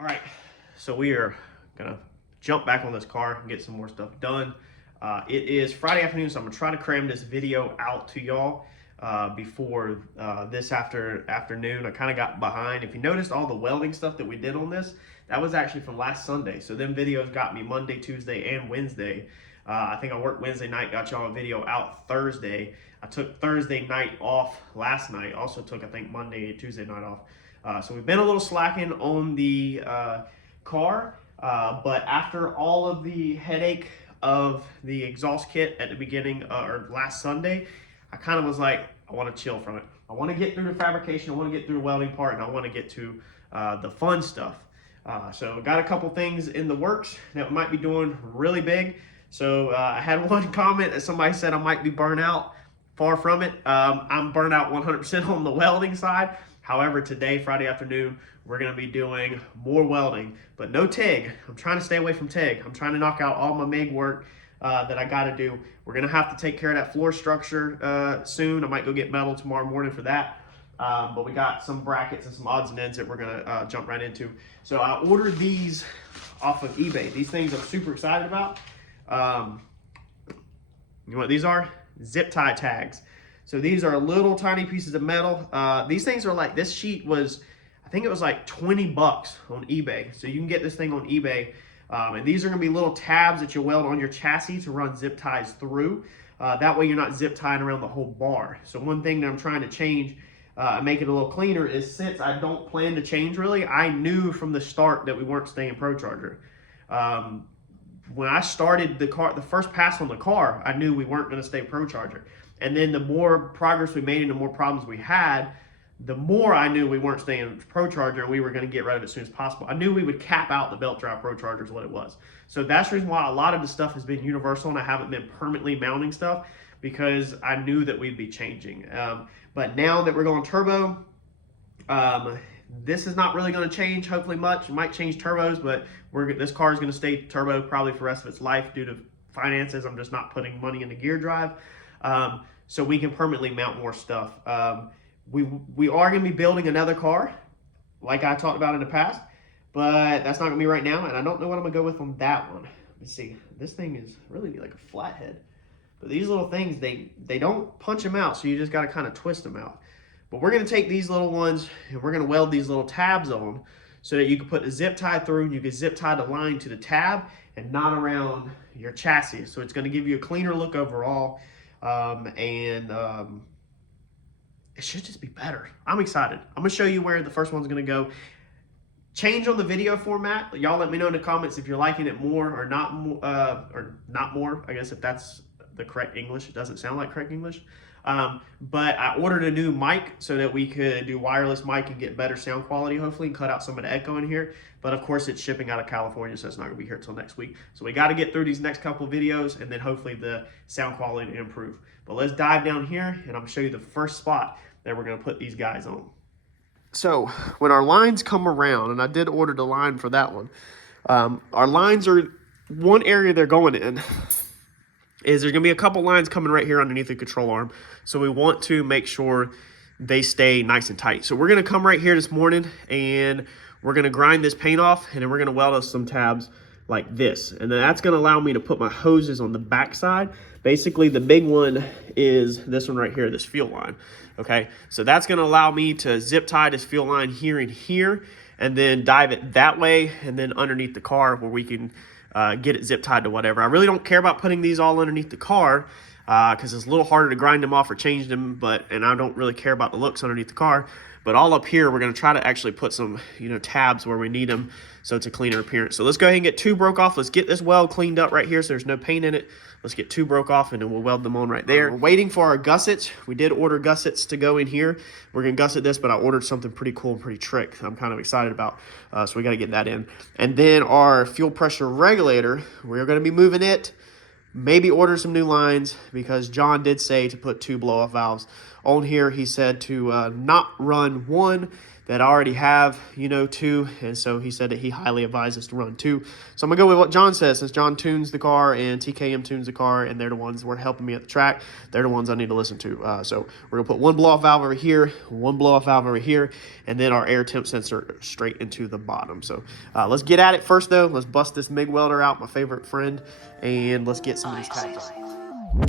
All right, so we are gonna jump back on this car and get some more stuff done. It is Friday afternoon, so I'm gonna try to cram this video out to y'all before this afternoon. I kind of got behind. If you noticed all the welding stuff that we did on this, that was actually from last Sunday. So them videos got me Monday, Tuesday, and Wednesday. I think I worked Wednesday night, got y'all a video out Thursday. I took Thursday night off last night. Also took, I think, Monday, Tuesday night off. So we've been a little slacking on the car, but after all of the headache of the exhaust kit at the beginning or last Sunday, I kind of was like, I want to chill from it. I want to get through the fabrication, I want to get through the welding part, and I want to get to the fun stuff. So got a couple things in the works that we might be doing really big. So I had one comment that somebody said I might be burnt out. Far from it. I'm burnt out 100% on the welding side. However, today, Friday afternoon, we're going to be doing more welding, but no TIG. I'm trying to stay away from TIG. I'm trying to knock out all my MIG work that I got to do. We're going to have to take care of that floor structure soon. I might go get metal tomorrow morning for that. But we got some brackets and some odds and ends that we're going to jump right into. So I ordered these off of eBay. These things I'm super excited about. You know what these are? Zip tie tags. So these are little tiny pieces of metal. These things are like, this sheet was, I think it was like 20 bucks on eBay. So you can get this thing on eBay. And these are gonna be little tabs that you weld on your chassis to run zip ties through. That way you're not zip tying around the whole bar. So one thing that I'm trying to change and make it a little cleaner is, since I don't plan to change really, I knew from the start that we weren't staying Procharger. When I started the car, the first pass on the car, I knew we weren't going to stay Procharger. And then the more progress we made and the more problems we had, the more I knew we weren't staying Procharger and we were going to get rid of it as soon as possible. I knew we would cap out the belt drive Procharger is what it was. So that's the reason why a lot of the stuff has been universal and I haven't been permanently mounting stuff, because I knew that we'd be changing. But now that we're going turbo, this is not really going to change, hopefully much. It might change turbos, but this car is going to stay turbo probably for the rest of its life due to finances. I'm just not putting money into gear drive. So we can permanently mount more stuff. We are going to be building another car, like I talked about in the past, but that's not going to be right now, and I don't know what I'm going to go with on that one. Let's see. This thing is really like a flathead. But these little things, they don't punch them out, so you just got to kind of twist them out. But we're going to take these little ones and we're going to weld these little tabs on so that you can put the zip tie through and you can zip tie the line to the tab and not around your chassis. So it's going to give you a cleaner look overall, and it should just be better. I'm excited. I'm going to show you where the first one's going to go. Change on the video format. Y'all let me know in the comments if you're liking it more or not more. I guess if that's the correct English. It doesn't sound like correct English. But I ordered a new mic so that we could do wireless mic and get better sound quality, hopefully, and cut out some of the echo in here. But of course, it's shipping out of California, so it's not gonna be here till next week. So we got to get through these next couple of videos and then hopefully the sound quality to improve. But let's dive down here and I'm gonna show you the first spot that we're gonna put these guys on. So when our lines come around, and I did order the line for that one, our lines are, one area they're going in is there's going to be a couple lines coming right here underneath the control arm. So we want to make sure they stay nice and tight. So we're going to come right here this morning and we're going to grind this paint off, and then we're going to weld us some tabs like this. And then that's going to allow me to put my hoses on the back side. Basically, the big one is this one right here, this fuel line. Okay, so that's going to allow me to zip tie this fuel line here and here, and then dive it that way, and then underneath the car where we can get it zip tied to whatever. I really don't care about putting these all underneath the car because it's a little harder to grind them off or change them, and I don't really care about the looks underneath the car. But all up here, we're going to try to actually put some, tabs where we need them so it's a cleaner appearance. So let's go ahead and get two broke off. Let's get this weld cleaned up right here so there's no paint in it. Let's get two broke off and then we'll weld them on right there. We're waiting for our gussets. We did order gussets to go in here. We're going to gusset this, but I ordered something pretty cool and pretty trick I'm kind of excited about. So we got to get that in. And then our fuel pressure regulator, we're going to be moving it. Maybe order some new lines, because John did say to put 2 blow-off valves on here. He said to not run one that already have, you know, 2, and so he said that he highly advises to run 2. So I'm gonna go with what John says, since John tunes the car and TKM tunes the car, and they're the ones who are helping me at the track. They're the ones I need to listen to. So we're gonna put one blow-off valve over here, one blow-off valve over here, and then our air temp sensor straight into the bottom. So let's get at it first, though. Let's bust this MIG welder out, my favorite friend, and let's get some of these tags on.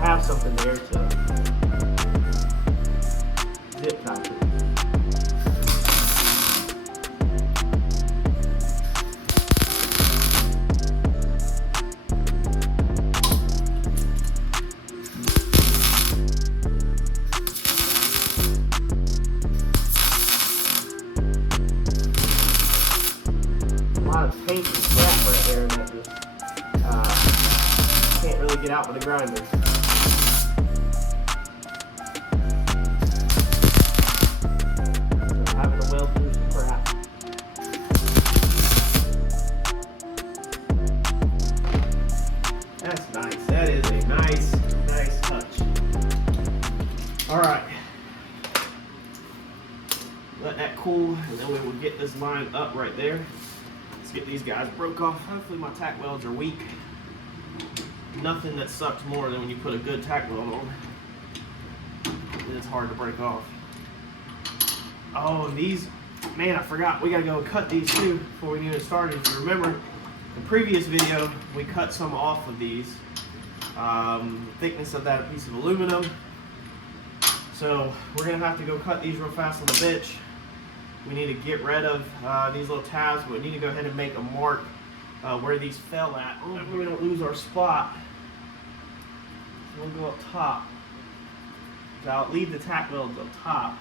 Have something there to zip tie to. A lot of paint and scrap right there that just can't really get out with a grinder. That's nice. That is a nice touch. All right. Let that cool, and then we will get this line up right there. Let's get these guys broke off. Hopefully my tack welds are weak. Nothing that sucks more than when you put a good tack weld on. And it's hard to break off. Oh, these, man, I forgot. We gotta go cut these too before we get started. If you remember, the previous video, we cut some off of these. Thickness of that piece of aluminum. So we're gonna have to go cut these real fast on the bench. We need to get rid of these little tabs, but we need to go ahead and make a mark where these fell at. We're gonna lose our spot. So we'll go up top. So I'll leave the tack welds up top.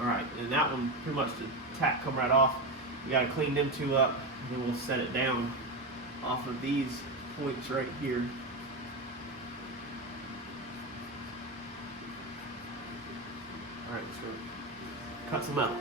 Alright, and that one, pretty much the tack come right off. We gotta clean them two up, and then we'll set it down off of these points right here. Alright, let's go cut some metal.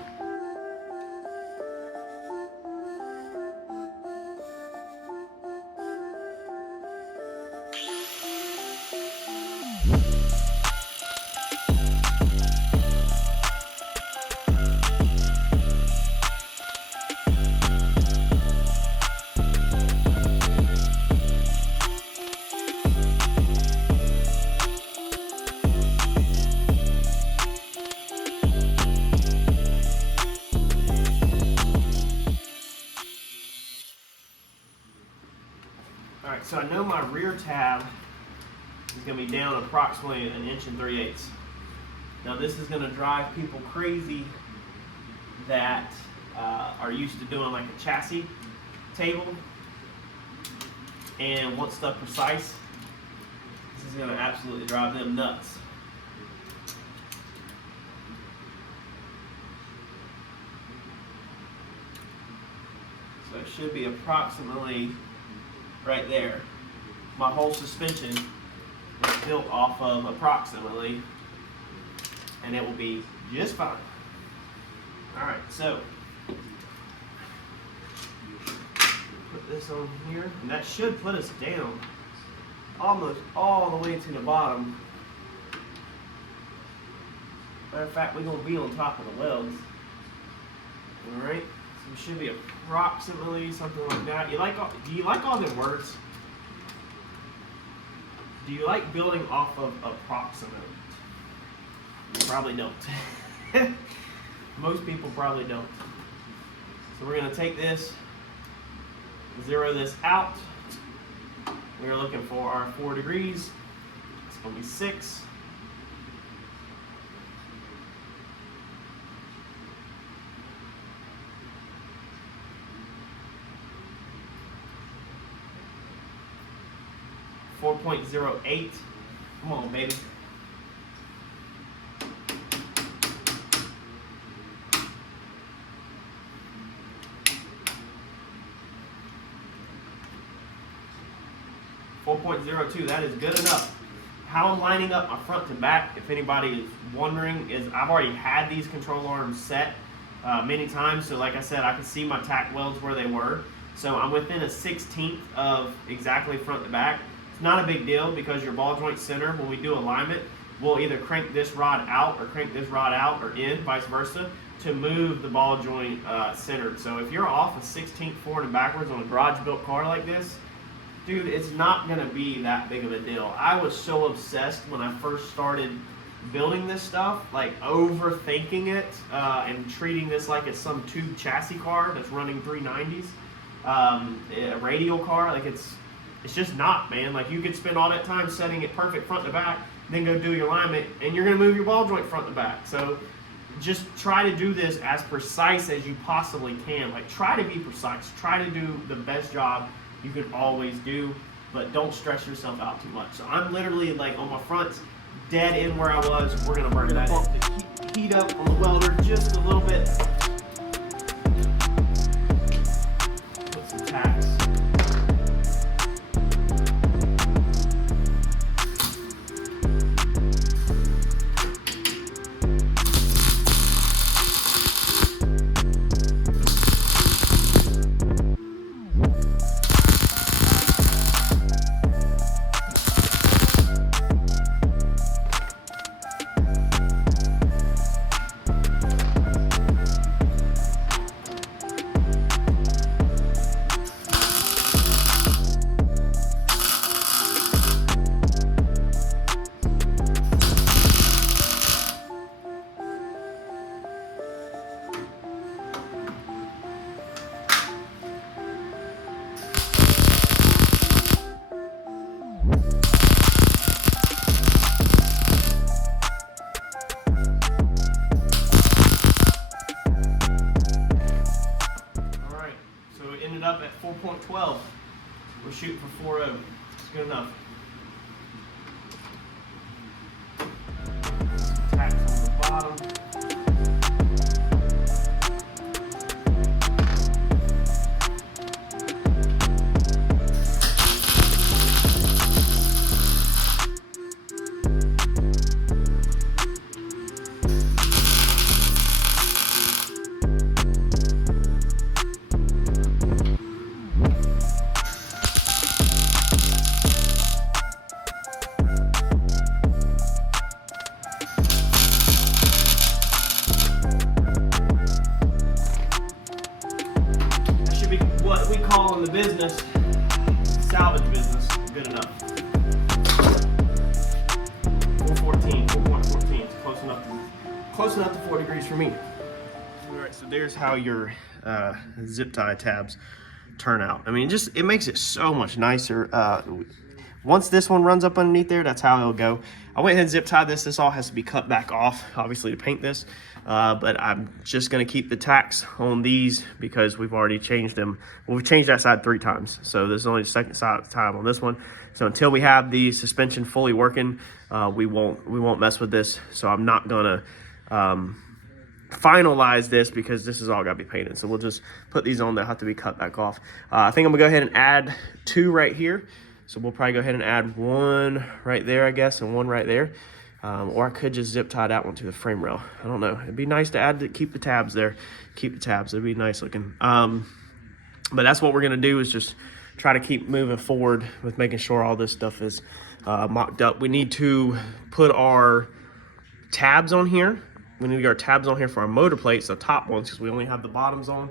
Alright, so I know my rear tab is going to be down approximately 1 3/8 inches. Now this is going to drive people crazy that are used to doing like a chassis table and want stuff precise. This is going to absolutely drive them nuts. So it should be approximately right there. My whole suspension is built off of approximately, and it will be just fine. Alright, so put this on here, and that should put us down almost all the way to the bottom. Matter of fact, we're gonna be on top of the welds. All right, so it should be approximately something like that. Do you like all the words? Do you like building off of approximate? You probably don't. Most people probably don't. So we're gonna take this, zero this out. We're looking for our 4 degrees. It's gonna be 6. .08. Come on, baby. .02, that is good enough. How I'm lining up my front to back, if anybody is wondering, is I've already had these control arms set many times. So like I said, I can see my tack welds where they were. So I'm within a 1/16 of exactly front to back. It's not a big deal because your ball joint center, when we do alignment, we'll either crank this rod out or crank this rod out or in, vice versa, to move the ball joint centered. So if you're off a 1/16 forward and backwards on a garage built car like this, dude, it's not gonna be that big of a deal. I was so obsessed when I first started building this stuff, like overthinking it and treating this like it's some tube chassis car that's running 390s, a radial car. Like it's just not, man. Like you could spend all that time setting it perfect front to back, then go do your alignment, and you're gonna move your ball joint front to back. So just try to do this as precise as you possibly can. Like try to be precise. Try to do the best job you can always do, but don't stress yourself out too much. So I'm literally like on my front, dead in where I was. We're gonna burn that in. Heat up on the welder just a little bit. Put some tacks. Up at 4.12. We're shooting for 4.0. It's good enough. Tacks on the bottom. What we call in the business, salvage business, good enough. 414, 4.14, it's close enough to 4 degrees for me. All right, so there's how your zip tie tabs turn out. I mean, it makes it so much nicer. Once this one runs up underneath there, that's how it'll go. I went ahead and zip tied this. This all has to be cut back off, obviously, to paint this. But I'm just going to keep the tacks on these because we've already changed them. Well, we've changed that side 3 times. So this is only the second time on this one. So until we have the suspension fully working, we won't mess with this. So I'm not going to finalize this because this is all got to be painted. So we'll just put these on that have to be cut back off. I think I'm going to go ahead and add 2 right here. So we'll probably go ahead and add 1 right there, I guess, and 1 right there. Or I could just zip tie that one to the frame rail. I don't know. It'd be nice to keep the tabs there. Keep the tabs. It'd be nice looking. But that's what we're going to do is just try to keep moving forward with making sure all this stuff is mocked up. We need to put our tabs on here we need to get our tabs on here for our motor plates, the top ones, because we only have the bottoms on,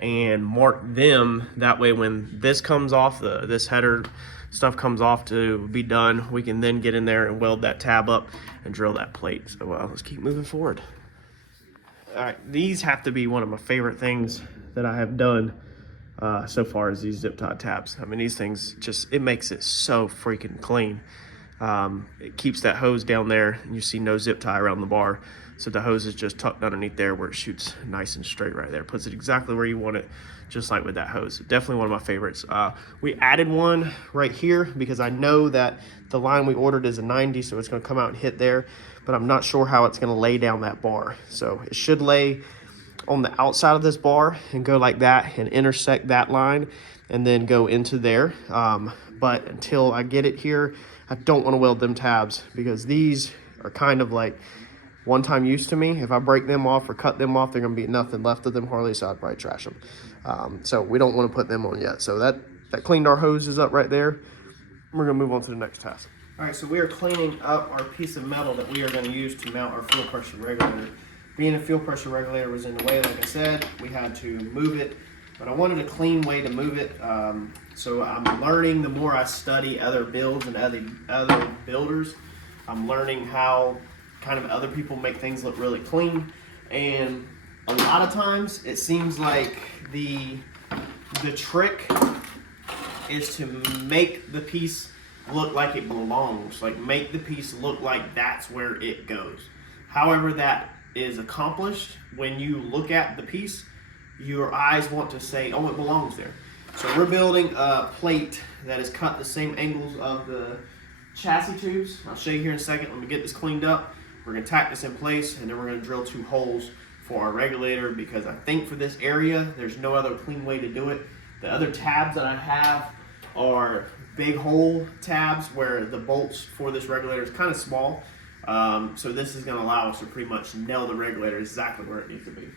and mark them. That way when this comes off, this header stuff comes off to be done, we can then get in there and weld that tab up and drill that plate. So let's keep moving forward. All right, these have to be one of my favorite things that I have done so far, is these zip tie tabs. I mean, these things just, it makes it so freaking clean. It keeps that hose down there, and you see no zip tie around the bar. So the hose is just tucked underneath there where it shoots nice and straight right there. Puts it exactly where you want it, just like with that hose. Definitely one of my favorites. We added one right here because I know that the line we ordered is a 90, so it's gonna come out and hit there, but I'm not sure how it's gonna lay down that bar. So it should lay on the outside of this bar and go like that and intersect that line and then go into there. But until I get it here, I don't want to weld them tabs, because these are kind of like one-time use to me. If I break them off or cut them off, they're going to be nothing left of them hardly, so I'd probably trash them. So we don't want to put them on yet. So that cleaned our hoses up right there. We're going to move on to the next task. All right, so we are cleaning up our piece of metal that we are going to use to mount our fuel pressure regulator. Being a fuel pressure regulator was in the way, like I said, we had to move it, but I wanted a clean way to move it. So I'm learning, the more I study other builds and other builders, I'm learning how kind of other people make things look really clean. And a lot of times it seems like the trick is to make the piece look like it belongs, like make the piece look like that's where it goes. However that is accomplished, when you look at the piece, your eyes want to say, oh, it belongs there. So we're building a plate that is cut the same angles of the chassis tubes. I'll show you here in a second. Let me get this cleaned up. We're going to tack this in place, and then we're going to drill 2 holes for our regulator, because I think for this area there's no other clean way to do it. The other tabs that I have are big hole tabs where the bolts for this regulator is kind of small. So this is going to allow us to pretty much nail the regulator exactly where it needs to be.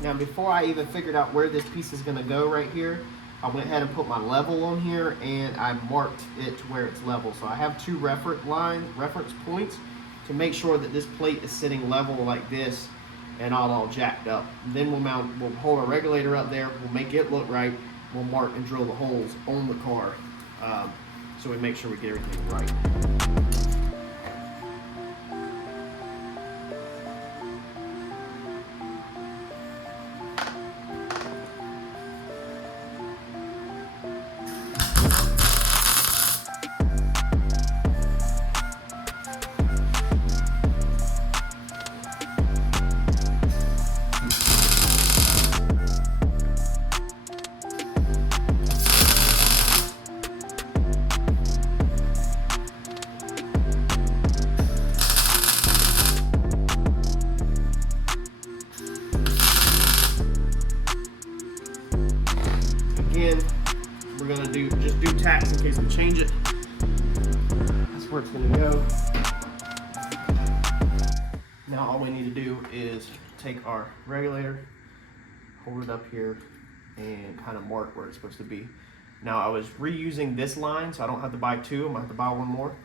Now, before I even figured out where this piece is going to go right here, I went ahead and put my level on here, and I marked it to where it's level. So I have 2 reference points to make sure that this plate is sitting level like this and not all jacked up. Then we'll hold our regulator up there, we'll make it look right, we'll mark and drill the holes on the car, so we make sure we get everything right. Again, we're gonna just do tacks in case we change it. That's where it's gonna go. Now all we need to do is take our regulator, hold it up here, and kind of mark where it's supposed to be. Now I was reusing this line, so I don't have to buy 2. I'm gonna have to buy 1 more.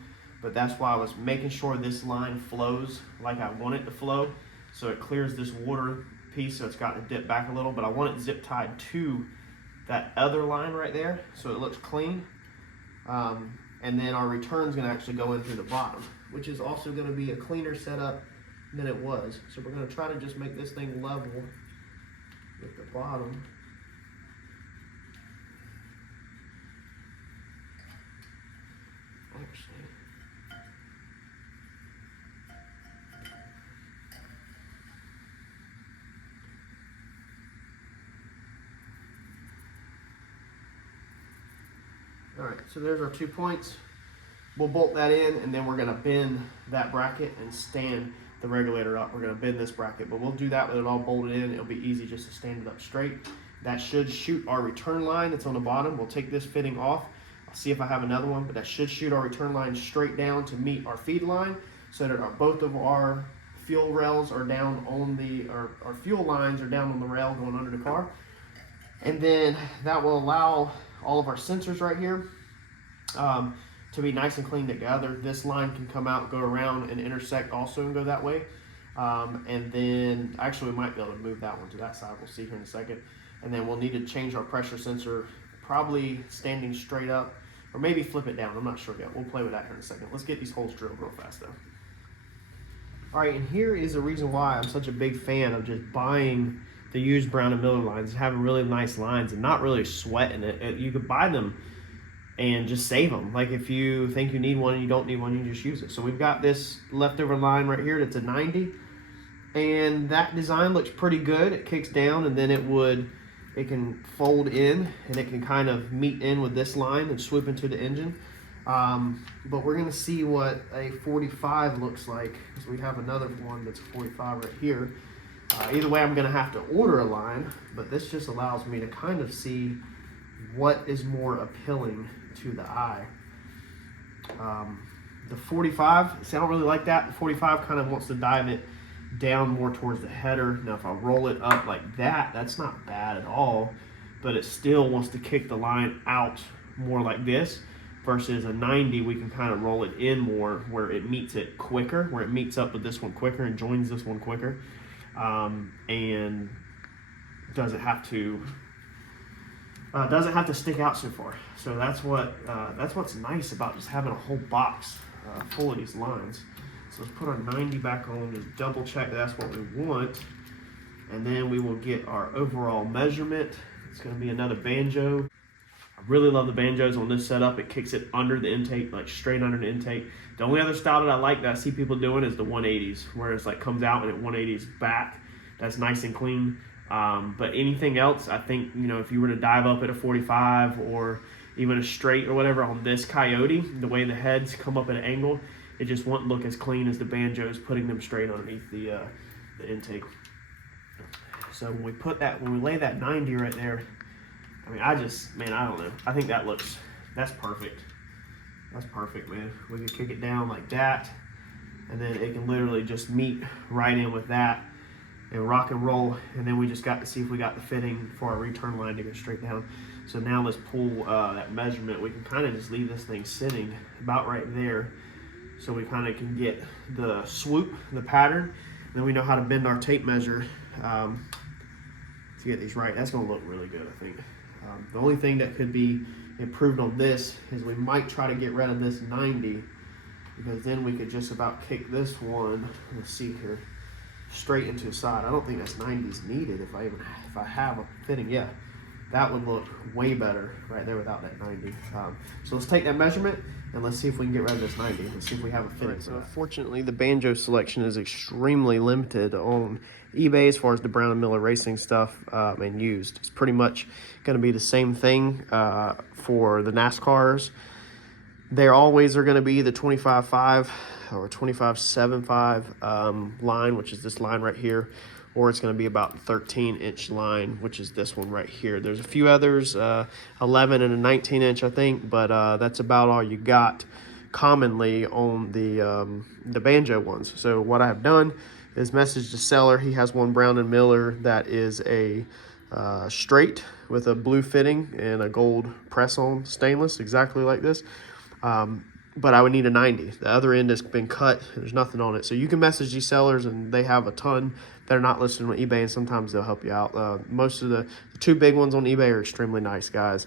But that's why I was making sure this line flows like I want it to flow, so it clears this water piece, so it's got to dip back a little. But I want it zip tied to that other line right there so it looks clean, and then our return is going to actually go in through the bottom, which is also going to be a cleaner setup than it was. So we're going to try to just make this thing level with the bottom. All right, so there's our 2 points. We'll bolt that in, and then we're gonna bend that bracket and stand the regulator up. We're gonna bend this bracket, but we'll do that with it all bolted in. It'll be easy just to stand it up straight. That should shoot our return line that's on the bottom. We'll take this fitting off. I'll see if I have another one, but that should shoot our return line straight down to meet our feed line, so that both of our fuel rails are down on the, our fuel lines are down on the rail going under the car. And then that will allow all of our sensors right here to be nice and clean together. This line can come out, go around and intersect also and go that way. And then actually we might be able to move that one to that side. We'll see here in a second. And then we'll need to change our pressure sensor, probably standing straight up, or maybe flip it down. I'm not sure yet. We'll play with that here in a second. Let's get these holes drilled real fast though. All right, and here is the reason why I'm such a big fan of just buying the used Brown & Miller lines, having really nice lines and not really sweating it. You could buy them and just save them. Like if you think you need one and you don't need one, you just use it. So we've got this leftover line right here that's a 90, and that design looks pretty good. It kicks down and then it can fold in and it can kind of meet in with this line and swoop into the engine. But we're gonna see what a 45 looks like, because we have another one that's a 45 right here. Either way, I'm gonna have to order a line, but this just allows me to kind of see what is more appealing to the eye. The 45, see, I don't really like that. The 45 kind of wants to dive it down more towards the header. Now if I roll it up like that, that's not bad at all, but it still wants to kick the line out more like this, versus a 90, we can kind of roll it in more where it meets it quicker, where it meets up with this one quicker and joins this one quicker, and doesn't have to stick out so far. So that's what's nice about just having a whole box full of these lines. So let's put our 90 back on, just double check that's what we want, and then we will get our overall measurement. It's going to be another banjo. I really love the banjos on this setup. It kicks it under the intake, like straight under the intake. The only other style that I like that I see people doing is the 180s, where it's like comes out and it 180s back. That's nice and clean. But anything else, I think, you know, if you were to dive up at a 45 or even a straight or whatever on this Coyote, the way the heads come up at an angle, it just won't look as clean as the banjos putting them straight underneath the intake. So when we lay that 90 right there, I mean, I don't know. I think that's perfect. That's perfect, man. We can kick it down like that, and then it can literally just meet right in with that and rock and roll. And then we just got to see if we got the fitting for our return line to go straight down. So now let's pull that measurement. We can kind of just leave this thing sitting about right there, so we kind of can get the swoop, the pattern, and then we know how to bend our tape measure to get these right. That's going to look really good, I think. The only thing that could be improved on this is we might try to get rid of this 90, because then we could just about kick this one, let's see here, straight into the side. I don't think that's 90s needed if I have a fitting. Yeah, that would look way better right there without that 90. So let's take that measurement and let's see if we can get rid of this 90. Let's see if we have a fitting. Right, so unfortunately, the banjo selection is extremely limited on eBay as far as the Brown & Miller racing stuff and used. It's pretty much going to be the same thing for the NASCARs. They always are going to be the 25.5 or 25.75 line, which is this line right here, or it's going to be about 13-inch line, which is this one right here. There's a few others, 11 and a 19-inch, I think, but that's about all you got commonly on the banjo ones. So what I have done is message the seller. He has one Brown & Miller that is a straight with a blue fitting and a gold press-on stainless, exactly like this. But I would need a 90. The other end has been cut. There's nothing on it. So you can message these sellers, and they have a ton that are not listed on eBay, and sometimes they'll help you out. Most of the two big ones on eBay are extremely nice guys,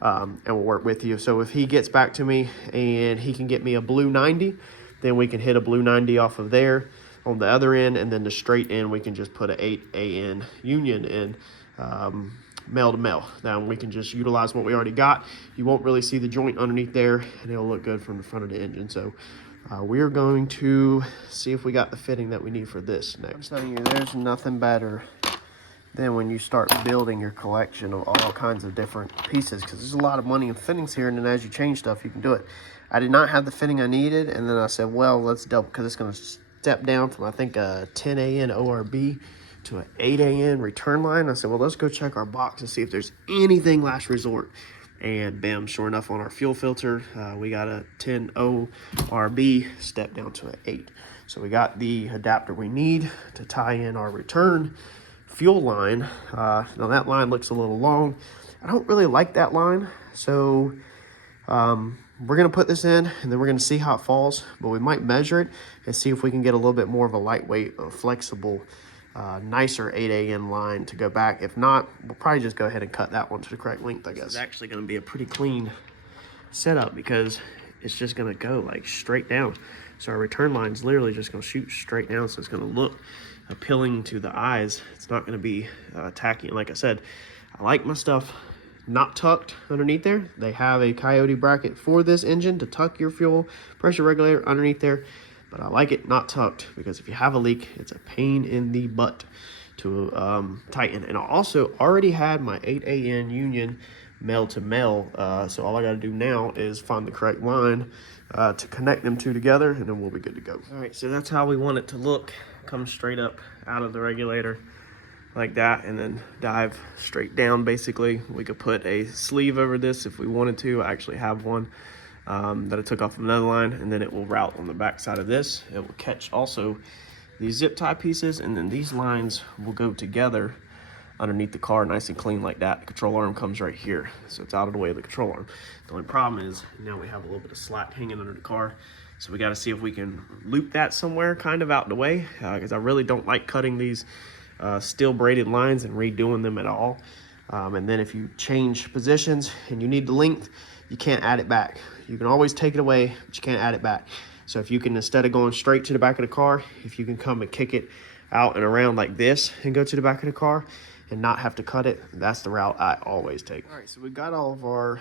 and will work with you. So if he gets back to me and he can get me a blue 90, then we can hit a blue 90 off of there on the other end, and then the straight end we can just put an 8AN union in. male to male. Now we can just utilize what we already got. You won't really see the joint underneath there, and it'll look good from the front of the engine. So we're going to see if we got the fitting that we need for this next. I'm telling you, there's nothing better than when you start building your collection of all kinds of different pieces, because there's a lot of money in fittings here, and then as you change stuff, you can do it. I did not have the fitting I needed, and then I said, well, let's double, because it's going to step down from, I think, a 10 AN ORB to an 8 AN return line. I said, well, let's go check our box and see if there's anything last resort. And bam, sure enough, on our fuel filter, we got a 10 ORB step down to an 8. So we got the adapter we need to tie in our return fuel line. Now that line looks a little long. I don't really like that line, so we're gonna put this in and then we're gonna see how it falls, but we might measure it and see if we can get a little bit more of a lightweight, flexible, nicer 8 AN line to go back. If not, we'll probably just go ahead and cut that one to the correct length, I guess. It's actually gonna be a pretty clean setup because it's just gonna go like straight down. So our return line is literally just gonna shoot straight down, so it's gonna look appealing to the eyes. It's not going to be tacky. And like I said, I like my stuff not tucked underneath there. They have a Coyote bracket for this engine to tuck your fuel pressure regulator underneath there, but I like it not tucked because if you have a leak, it's a pain in the butt to tighten. And I also already had my 8 AN union male to male, so all I got to do now is find the correct line to connect them two together, and then we'll be good to go. All right, so that's how we want it to look. Come straight up out of the regulator like that, and then dive straight down. Basically, we could put a sleeve over this if we wanted to. I actually have one that I took off of another line, and then it will route on the back side of this. It will catch also these zip tie pieces, and then these lines will go together underneath the car nice and clean like that. The control arm comes right here, so it's out of the way of the control arm. The only problem is now we have a little bit of slack hanging under the car, so we got to see if we can loop that somewhere kind of out the way, because I really don't like cutting these steel braided lines and redoing them at all. And then if you change positions and you need the length, you can't add it back. You can always take it away, but you can't add it back. So if you can, instead of going straight to the back of the car, if you can come and kick it out and around like this and go to the back of the car and not have to cut it, that's the route I always take. All right, so we got all of our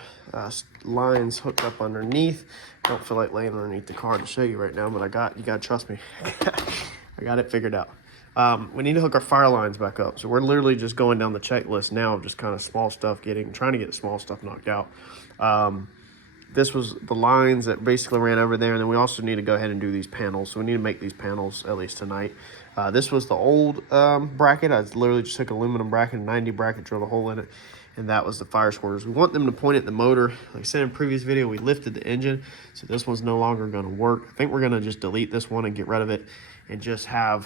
lines hooked up underneath. Don't feel like laying underneath the car to show you right now, but you gotta trust me. I got it figured out. We need to hook our fire lines back up. So we're literally just going down the checklist now of just kind of small stuff, trying to get the small stuff knocked out. This was the lines that basically ran over there, and then we also need to go ahead and do these panels. So we need to make these panels at least tonight. This was the old bracket. I literally just took an aluminum bracket, a 90 bracket, drilled a hole in it, and that was the fire squirters. We want them to point at the motor. Like I said in a previous video, we lifted the engine, so this one's no longer going to work. I think we're going to just delete this one and get rid of it and just have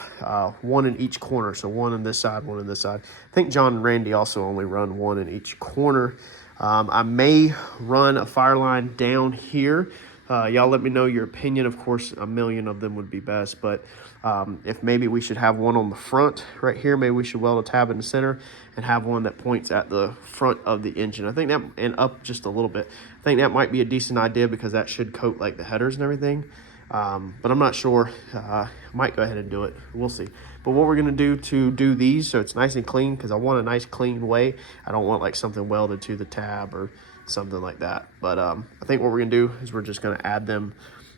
one in each corner. So one on this side, one on this side. I think John and Randy also only run one in each corner. I may run a fire line down here. Y'all let me know your opinion. Of course, a million of them would be best, but if maybe we should have one on the front right here, maybe we should weld a tab in the center and have one that points at the front of the engine. I think that, and up just a little bit. I think that might be a decent idea because that should coat like the headers and everything. But I'm not sure. Might go ahead and do it. We'll see. But what we're going to do these so it's nice and clean, because I want a nice clean way. I don't want like something welded to the tab or something like that. But I think what we're going to do is we're just going to add them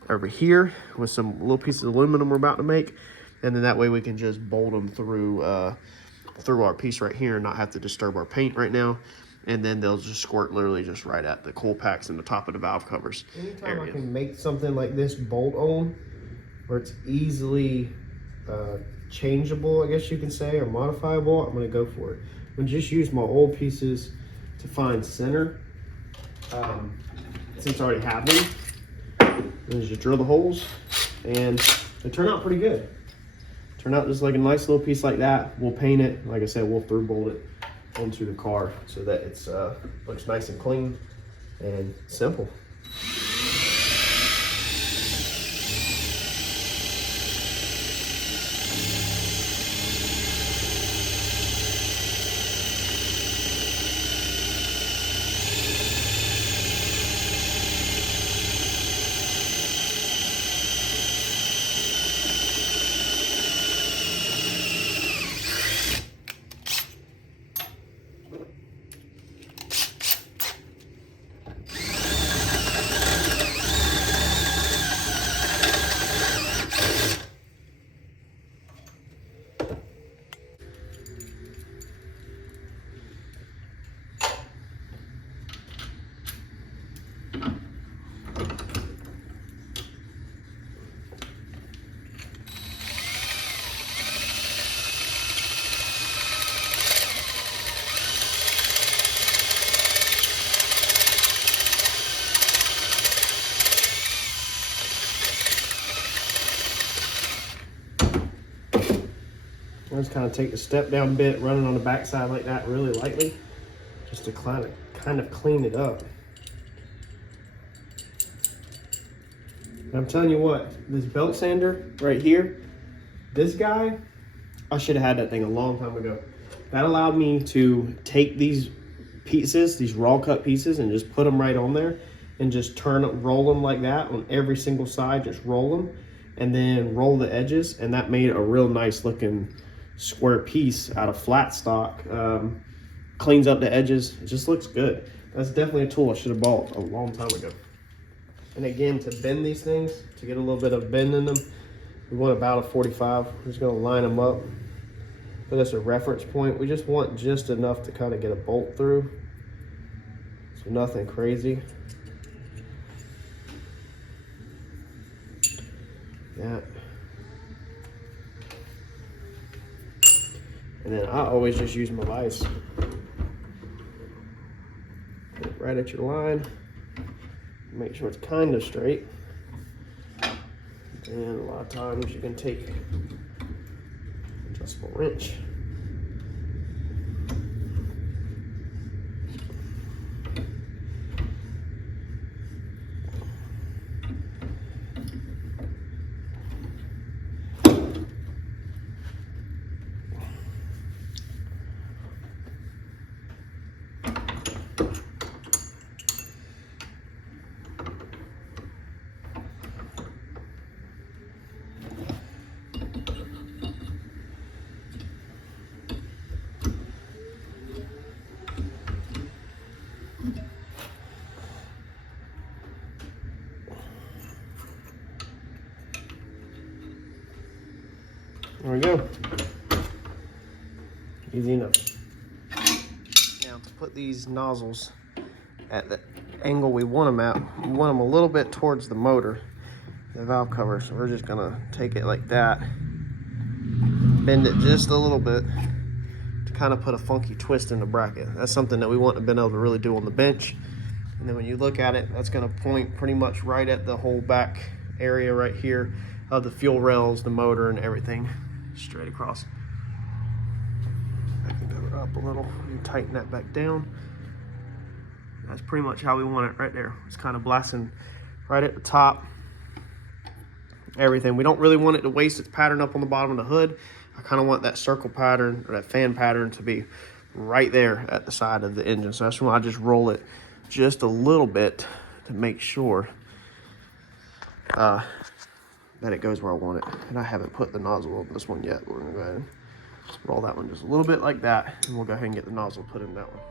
over here with some little pieces of aluminum we're about to make, and then that way we can just bolt them through our piece right here and not have to disturb our paint right now. And then they'll just squirt literally just right at the coil packs and the top of the valve covers. Anytime area. I can make something like this bolt on, where it's easily changeable, I guess you can say, or modifiable, I'm going to go for it. I'm going to just use my old pieces to find center. Since I already have them, and just drill the holes, and they turn out pretty good. Turn out just like a nice little piece like that. We'll paint it. Like I said, we'll through bolt it onto the car so that it's looks nice and clean and simple. just kind of take the step down bit, running on the backside like that really lightly, just to kind of clean it up. And I'm telling you what, this belt sander right here, this guy, I should have had that thing a long time ago. That allowed me to take these pieces, these raw cut pieces, and just put them right on there and just roll them like that on every single side, just roll them and then roll the edges. And that made a real nice looking square piece out of flat stock. Cleans up the edges, it just looks good. That's definitely a tool I should have bought a long time ago. And again, to bend these things, to get a little bit of bend in them, we want about a 45. We're just gonna line them up. But that's a reference point. We just want just enough to kind of get a bolt through. So nothing crazy. That. And then I always just use my vise. Put it right at your line. Make sure it's kind of straight. And a lot of times you can take adjustable wrench. There we go. Easy enough. Now to put these nozzles at the angle we want them at, we want them a little bit towards the motor, the valve cover. So we're just gonna take it like that, bend it just a little bit to kind of put a funky twist in the bracket. That's something that we wouldn't have been able to really do on the bench. And then when you look at it, that's gonna point pretty much right at the whole back area right here of the fuel rails, the motor, and everything. Straight across. I can go up a little and tighten that back down. That's pretty much how we want it right there. It's kind of blasting right at the top. Everything. We don't really want it to waste its pattern up on the bottom of the hood. I kind of want that circle pattern or that fan pattern to be right there at the side of the engine. So that's why I just roll it just a little bit to make sure that it goes where I want it. And I haven't put the nozzle on this one yet. We're gonna go ahead and roll that one just a little bit like that, and we'll go ahead and get the nozzle put in that one.